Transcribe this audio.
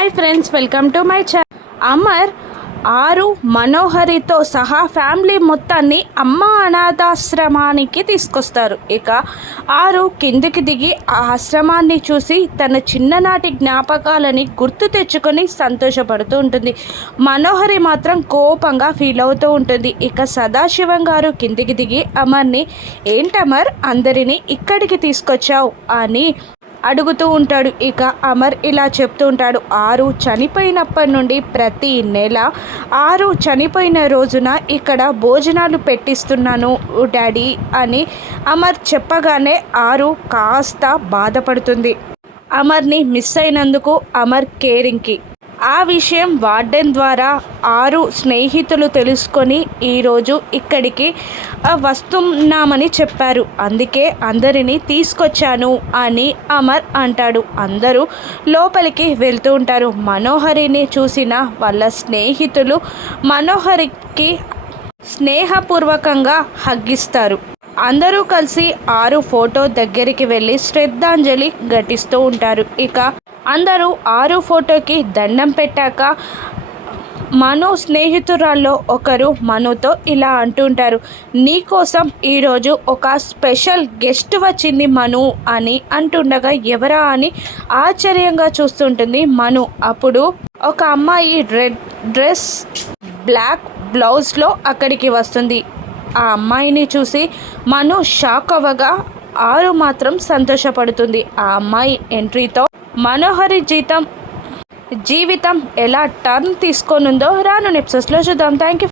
Hi friends welcome to my channel Amar ఆరు మనోహరితో సహా ఫ్యామిలీ మొత్తాన్ని అమ్మ అనాథాశ్రమానికి తీసుకొస్తారు. ఇక ఆరు కిందికి దిగి ఆ ఆశ్రమాన్ని చూసి తన చిన్ననాటి జ్ఞాపకాలని గుర్తు తెచ్చుకొని సంతోషపడుతూ ఉంటుంది. మనోహరి మాత్రం కోపంగా ఫీల్ అవుతూ ఉంటుంది. ఇక సదాశివం గారు కిందికి దిగి అమర్ని ఏంటమర్ అందరినీ ఇక్కడికి తీసుకొచ్చావు? అని అడుగుతూ ఉంటాడు. ఇక అమర్ ఇలా చెప్తూ ఉంటాడు. ఆరు చనిపోయినప్పటి నుండి ప్రతి నెల ఆరు చనిపోయిన రోజున ఇక్కడ భోజనాలు పెట్టిస్తున్నాను డాడీ అని అమర్ చెప్పగానే ఆరు కాస్త బాధపడుతుంది. అమర్ని మిస్ అయినందుకు అమర్ కేరింగ్కి ఆ విషయం వార్డెన్ ద్వారా ఆరు స్నేహితులు తెలుసుకొని ఈరోజు ఇక్కడికి వస్తున్నామని చెప్పారు. అందుకే అందరినీ తీసుకొచ్చాను అని అమర్ అంటాడు. అందరూ లోపలికి వెళ్తూ ఉంటారు. మనోహరిని చూసిన వాళ్ళ స్నేహితులు మనోహరికి స్నేహపూర్వకంగా హగ్గిస్తారు. అందరూ కలిసి ఆరు ఫోటో దగ్గరికి వెళ్ళి శ్రద్ధాంజలి ఘటిస్తూ ఉంటారు. ఇక అందరూ ఆరు ఫోటోకి దండం పెట్టాక మను స్నేహితురాల్లో ఒకరు మనుతో ఇలా అంటుంటారు నీకోసం ఈరోజు ఒక స్పెషల్ గెస్ట్ వచ్చింది మను అని అంటుండగా ఎవరా అని ఆశ్చర్యంగా చూస్తుంటుంది మను. అప్పుడు ఒక అమ్మాయి రెడ్ డ్రెస్ బ్లాక్ బ్లౌజ్లో అక్కడికి వస్తుంది. ఆ అమ్మాయిని చూసి మను షాక్ అవ్వగా ఆరు మాత్రం సంతోషపడుతుంది. ఆ అమ్మాయి ఎంట్రీతో మనోహరి జీతం జీవితం ఎలా టర్న్ తీసుకోనుందో రాను నెప్సెస్లో చూద్దాం. Thank you